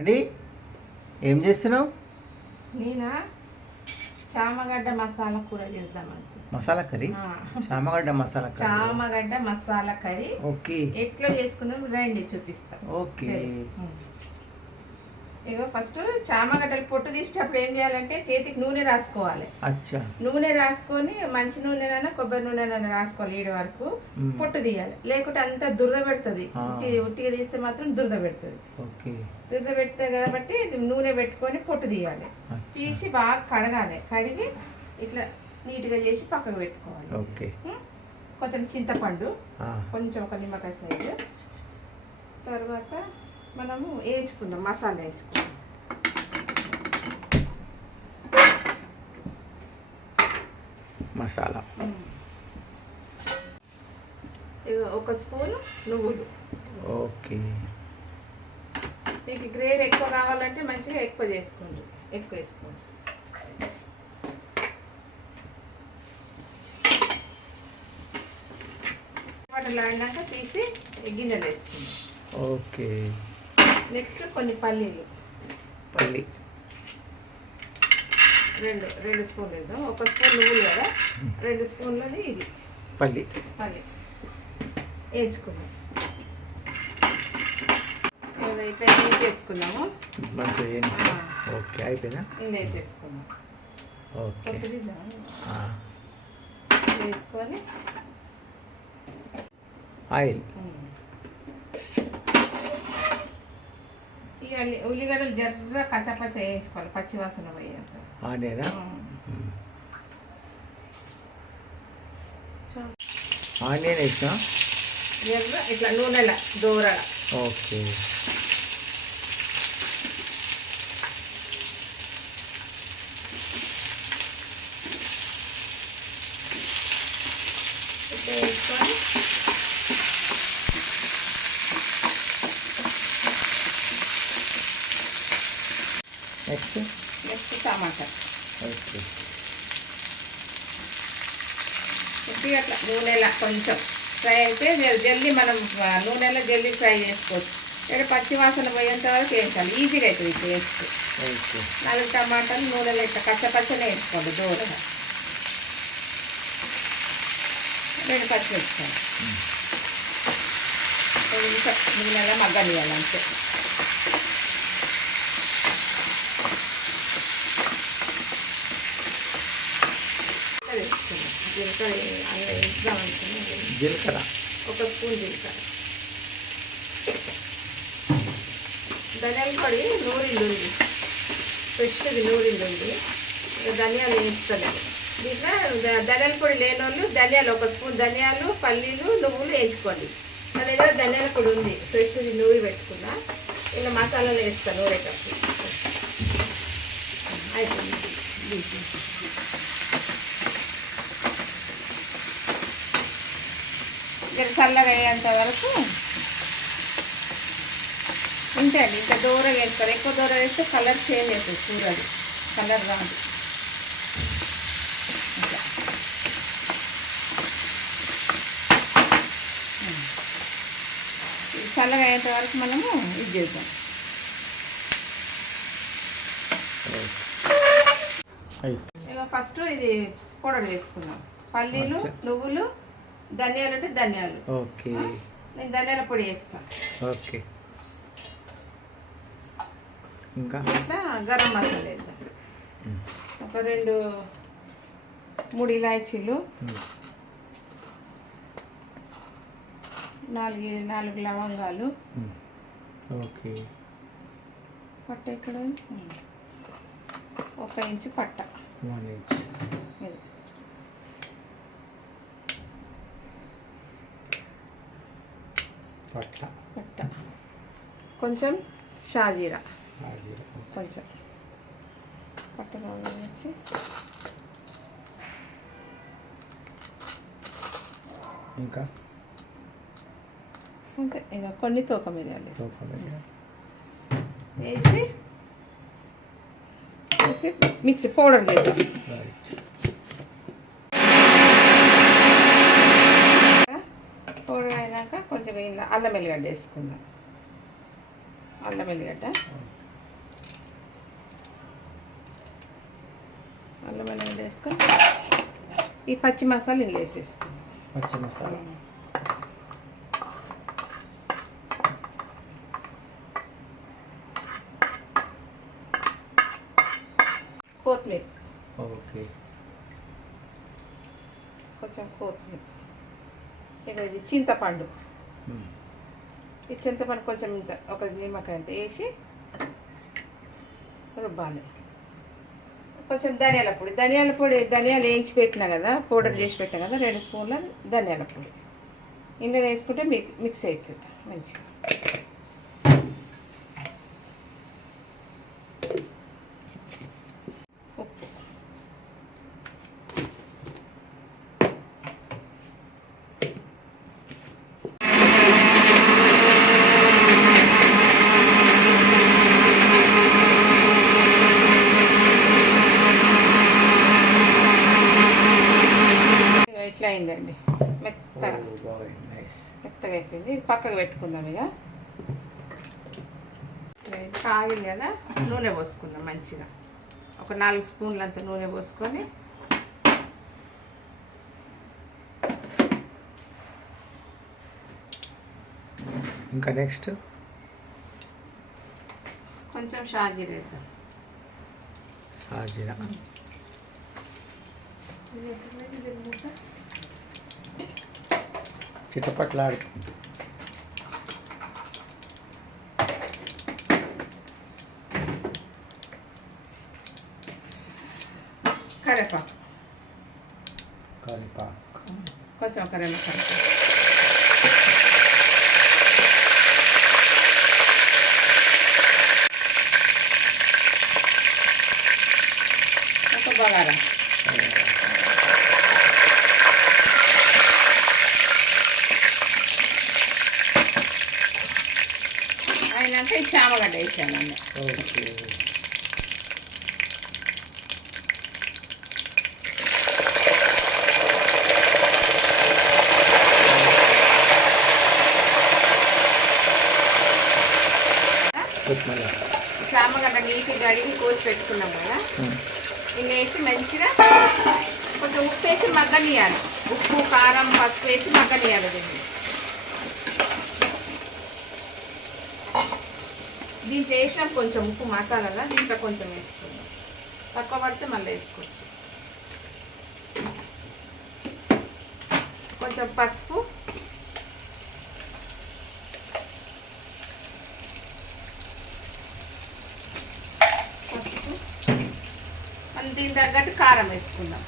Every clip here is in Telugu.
అండి ఏం చేస్తున్నావు? నేనా చామగడ్డ మసాలా కూర చేద్దామని. మసాలా కర్రీ? చామగడ్డ మసాలా కర్రీ. చామగడ్డ మసాలా కర్రీ. ఓకే. ఎట్లా చేసుకుందాం రండి చూపిస్తా. ఓకే. ఇగో ఫస్ట్ చామగడ్డలు పొట్టు తీసేటప్పుడు ఏం చేయాలంటే చేతికి నూనె రాసుకోవాలి. అచ్చా. నూనె రాసుకొని మంచి నూనెనైనా కొబ్బరి నూనెనైనా రాసుకోవాలి. ఈడ వరకు పొట్టు తీయాలి, లేకుంటే అంతా దురద పెడుతుంది. ఉట్టిగా తీస్తే మాత్రం దురద పెడుతుంది. ఓకే. దురద పెడుతుంది కాబట్టి నూనె పెట్టుకొని పొట్టు తీయాలి. తీసి బాగా కడగాలి. కడిగి ఇట్లా నీట్గా చేసి పక్కకు పెట్టుకోవాలి. ఓకే. కొంచెం చింతపండు, కొంచెం ఒక నిమ్మకాయ సైజు. తర్వాత మనము వేయించుకుందాం, మసాలా వేయించుకుందాం. మసాలా ఒక స్పూను నువ్వులు. ఓకే. మీకు గ్రేవీ ఎక్కువ కావాలంటే మంచిగా ఎక్కువ చేసుకోండి, ఎక్కువ వేసుకోండి. వాటిలో ఆడినాక తీసి గిన్నెలు వేసుకుందాం. ఓకే. నెక్స్ట్ కొన్ని పల్లీలు. రెండు స్పూన్లు వేద్దాం. ఒక స్పూన్ నువ్వులు కదా, 2 స్పూన్లది ఇది పల్లి వేయించుకుందాం. ఇట్లా వేసేసుకున్నాము మంచిగా. ఓకే, అయిపోయిందా? ఇందులో వేసేసుకున్నాం. ఓకే. వేసుకొని ఆయిల్. ఇక ఉల్లిగడ్డలు జర్ర కచ్చపచ్చ వేయించుకోవాలి, పచ్చివాసన పోయేంత. ఆనియన్ వేసినా జర్ర ఇట్లా నూనెల దూరగా. ఓకే. వేసుకొని నెక్స్ట్ టమాటా. ఓకే. అట్లా నూనెలా కొంచెం ఫ్రై అయితే జల్దీ మనం నూనెలో జల్దీ ఫ్రై చేసుకోవచ్చు. ఇక్కడ పచ్చివాసన పోయేంత వరకు వేయించాలి, ఈజీగా అవుతుంది టేస్ట్. 4 టమాటాలు నూనెలో ఇట్లా కచ్చపచ్చనే వేసుకోండి దూరగా. 2 పచ్చిమిరపకాయలు కొంచెం నూనెలో మగ్గనియాలి అంతే. జీలకర్ర 1 స్పూన్ జీలకర్ర. ధనియాల పొడి నూరింది, ఫ్రెష్ది నూరింది. ధనియాలు వేయించుతాను దీంట్లో. ధనియాల పొడి లేని వాళ్ళు ధనియాలు 1 స్పూన్ ధనియాలు, పల్లీలు, నువ్వులు వేయించుకోండి. నా దగ్గర ధనియాల పొడి ఉంది, ఫ్రెష్ది నూరి పెట్టుకున్నా. ఇలా మసాలాలు వేస్తాను నూరేటప్పుడు. అయిపోయింది. చల్లగా అయ్యేంత వరకు ఉంటే అండి. ఇంకా దూరగా వేస్తారు. ఎక్కువ దూరం వేస్తే కలర్ చేంజ్ అవుతుంది, కూరది కలర్ రాదు. చల్లగా అయ్యేంత వరకు మనము ఇది చేద్దాం. ఇక ఫస్ట్ ఇది పౌడర్ వేసుకుందాం. పల్లీలు, నువ్వులు, ధనియాలు అంటే ధనియాలు. ఓకే. నేను ధనియాల పొడి వేస్తాను. ఓకే. ఇంకా ఇట్లా గరం మసాలా వేద్దాం. ఒక 2-3 ఇలాచీలు, 4 లవంగాలు. ఓకే. పట్ట ఇక్కడ 1 ఇంచు పట్ట. 1 ఇంచ్. పట్ట. కొంచెం షాజీరా కొంచెం పట్ట వచ్చి ఇంకా అంతే. ఇక కొన్ని తోక మిరియాలు వేసి మిక్సీ పౌడర్ చేద్దాం. పౌడర్ అయినాక కొంచెం ఇలా అల్లం ఎల్లిగడ్డ వేసుకుందాం. అల్లం ఎల్లిగడ్డ అల్లం వెల్లుల్లి వేసుకొని ఈ పచ్చి మసాలా ఇందులో వేసేసుకుందాం. పచ్చి మసాలా. కొత్తిమీర, ఓకే. కొంచెం కొత్తిమీర. ఇక ఇది చింతపండు, ఈ చింతపండు కొంచెం ఇంత ఒక నిమ్మకాయ అంత వేసి రుబ్బాలి. కొంచెం ధనియాల పొడి, ధనియాలు వేయించి పెట్టినా కదా, పౌడర్ చేసి పెట్టినా కదా, 2 స్పూన్ల ధనియాల పొడి ఇందులో వేసుకుంటే మిక్స్ అవుతుంది మంచిగా. ఉప్పు, ఇట్లా అయిందండి, మెత్తగా మెత్తగా అయిపోయింది. ఇది పక్కకు పెట్టుకుందాం. ఇక కాగిలి కదా, నూనె పోసుకుందాం మంచిగా. ఒక 4 స్పూన్లంత నూనె పోసుకొని ఇంకా నెక్స్ట్ కొంచెం షాజీరా వేద్దాం. సాజీరా చిటపట్లాడుతుంది. కరివేపాకు, కొంచెం కరివేపాకు, ఒక బగారా, అయినాక ఈ చామగడ్డ వేసానండి. ఓకే. చామగడ్డ నీట్గా కడిగి కోసి పెట్టుకున్నాం కదా, ఇలా వేసి మంచిగా కొంచెం ఉప్పు వేసి మగ్గనియాలి. ఉప్పు, కారం, పసుపు వేసి మగ్గనియాలి. దీంట్లో వేసినాం కొంచెం ఉప్పు మసాలా, దీంట్లో కొంచెం వేసుకుందాం. తక్కువ పడితే మళ్ళీ వేసుకోవచ్చు. కొంచెం పసుపు, దీని తగ్గట్టు కారం వేసుకుందాం.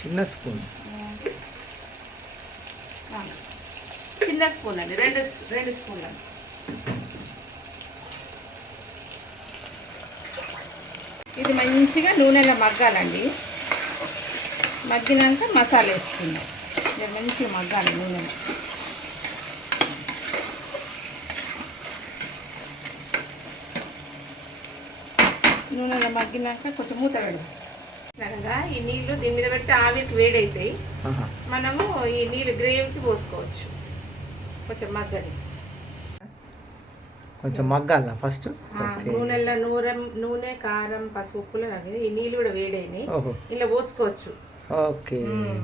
చిన్న స్పూన్ అండి, 2 స్పూన్లు. ఇది మంచిగా నూనెలో మగ్గాలండి. మగ్గినాక మసాలా వేసుకుందాం. ఇది మంచిగా మగ్గాలి నూనెలో. నూనెలో మగ్గినాక కొంచెం మూత పెడదాం కదా. ఈ నీళ్ళు దీని మీద పెడితే ఆవిరికి వేడైతాయి. మనము ఈ నీళ్ళు గ్రేవీకి పోసుకోవచ్చు. కొంచెం మగ్గని, కొంచెం మగ్గాల ఫస్ట్. నూనెలో నూనె, కారం, పసుపు, ఉప్పులు ఈ నీళ్ళు కూడా వేడైనాయి. ఇలా పోసుకోవచ్చు. ఓకే,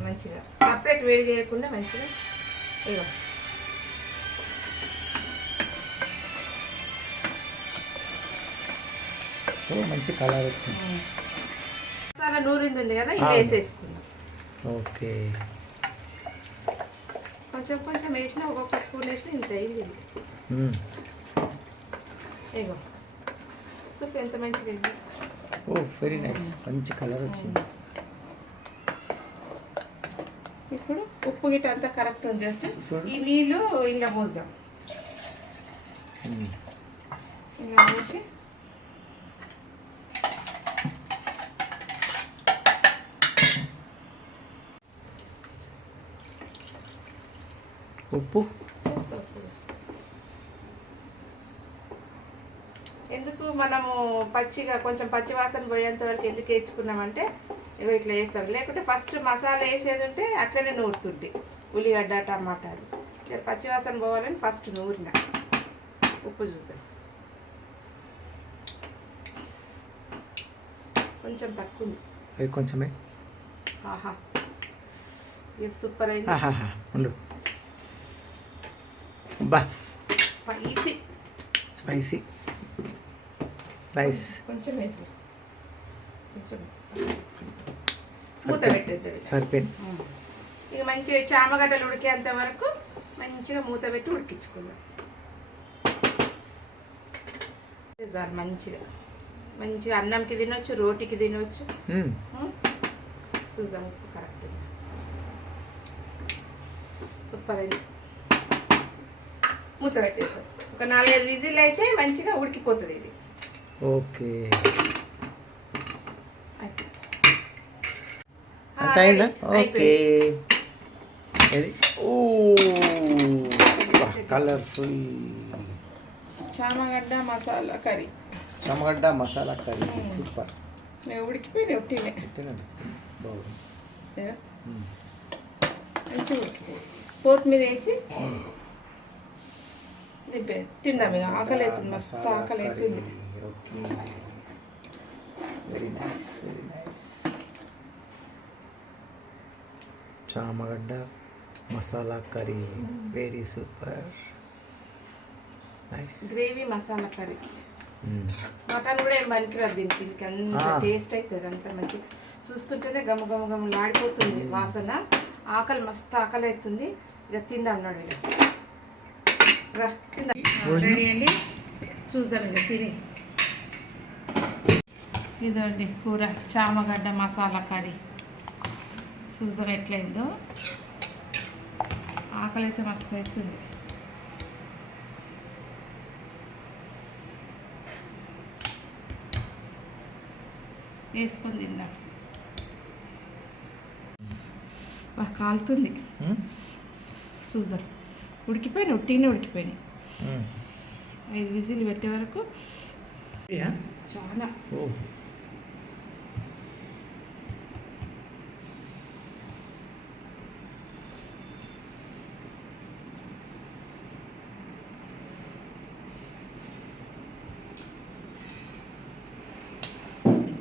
మంచిగా సపరేట్ వేడి చేయకుండా మంచిగా. ఇగో మంచి కలర్ వచ్చింది. మసాలా నూరింది ఉంది కదా, ఇలా వేసేసుకుందాం. ఓకే, కొంచెం కొంచెం వేసిన, ఒక్కొక్క స్పూన్ వేసిన ఇంత అయింది. ఇగో సూప్ ఎంత మంచిగా అయింది. ఓ వెరీ నైస్, మంచి కలర్ వచ్చింది. ఇప్పుడు ఉప్పు గిట్ట అంతా కరెక్ట్ ఉంది. ఈ నీళ్ళు ఇలా పోద్దాం. ఇలా పోసి ఉప్పు ఎందుకు మనము పచ్చిగా కొంచెం పచ్చి వాసన పోయేంత వరకు ఎందుకు వేసుకున్నామంటే ఇగో ఇట్లా వేస్తాం. లేకుంటే ఫస్ట్ మసాలా వేసేది ఉంటే అట్లనే నూరుతుంటే ఉల్లిగడ్డ, టమాటాలు పచ్చి వాసన పోవాలని ఫస్ట్ నూరిన. ఉప్పు చూద్దాం. కొంచెం తక్కువ ఉంది. అది కొంచెమే. ఆహా ఇది సూపర్ అయింది. ఆహాహా ఉండు. బా స్పైసీ. Spicy nice. కొంచెం వేసి కొంచెం మూత పెట్టేద్దాం. సరిపోయింది. ఇక మంచిగా చామగడ్డలు ఉడికేంత వరకు మంచిగా మూత పెట్టి ఉడికించుకుందాం. సార్ మంచిగా మంచిగా అన్నంకి తినొచ్చు, రోటికి తినొచ్చు. చూద్దాం ఉప్పు కరెక్ట్ సూపర్ అయింది. మూత పెట్టేసాం. ఒక 4-5 విజిల్ అయితే మంచిగా ఉడికిపోతుంది ఇది. ఓకే ఆ, అంత అయిందా? రెడీ. ఓకే అయిపోయింది. ఓ కలర్ఫుల్ చామగడ్డ మసాలా కర్రీ. చామగడ్డ మసాలా కర్రీ సూపర్. మేము ఉడికిపోయినాయి ఒట్టినే. తినండి. బాగుంది. మంచిగా ఉడికిపోయి కొత్తిమీర వేసి దింపే తిందాం. ఇక ఆకలి అవుతుంది, మస్తు ఆకలి అవుతుంది. Okay very nice very nice. చామగడ్డ masala curry very super nice. Gravy masala curry. Mutton కూడా ఏం పనికిరాదు దీనికి. ఇది అంత టేస్ట్ అవుతుంది, అంత మంచి. చూస్తుంటేనే గమ గమ గమలాడిపోతుంది వాసన. ఆకలి మస్తు ఆకలి అవుతుంది. ఇక తిందా అన్నాడు. ఇక రా తిందా. రెడీ అండి, చూద్దాం ఇక తిని. ఇదండి కూర చామగడ్డ మసాలా కర్రీ. చూద్దాం ఎట్లయిందో. ఆకలి అయితే మస్తు అవుతుంది. వేసుకొని తిందాం. బాగా కాలుతుంది. చూద్దాం. ఉడికిపోయినాయి, ఉట్టిగానే ఉడికిపోయినాయి. 5 విజిల్ పెట్టే వరకు చాలా.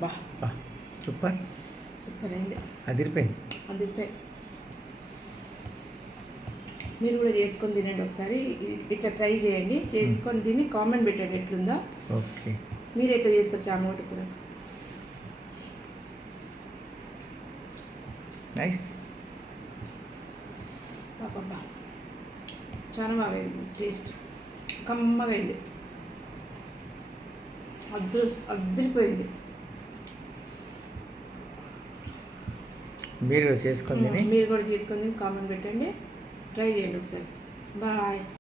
బా బా సూపర్ సూపర్ అయింది. అదిరిపోయింది. అందుకే మీరు కూడా చేసుకొని తినండి ఒకసారి. ఇట్లా ట్రై చేయండి, చేసుకొని తిని కామెంట్ పెట్టండి ఎట్లుందో. ఓకే మీరు ఎట్లా చేస్తారు చామగడ్డ కూడా. నైస్. బాబా చాలా బాగా అయింది. టేస్ట్ కమ్మగా అయింది. అద్దరిపోయింది. మీరు చేసుకొని మీరు కూడా చేసుకొని కామెంట్ పెట్టండి, ట్రై చేయండి ఒకసారి. బాయ్.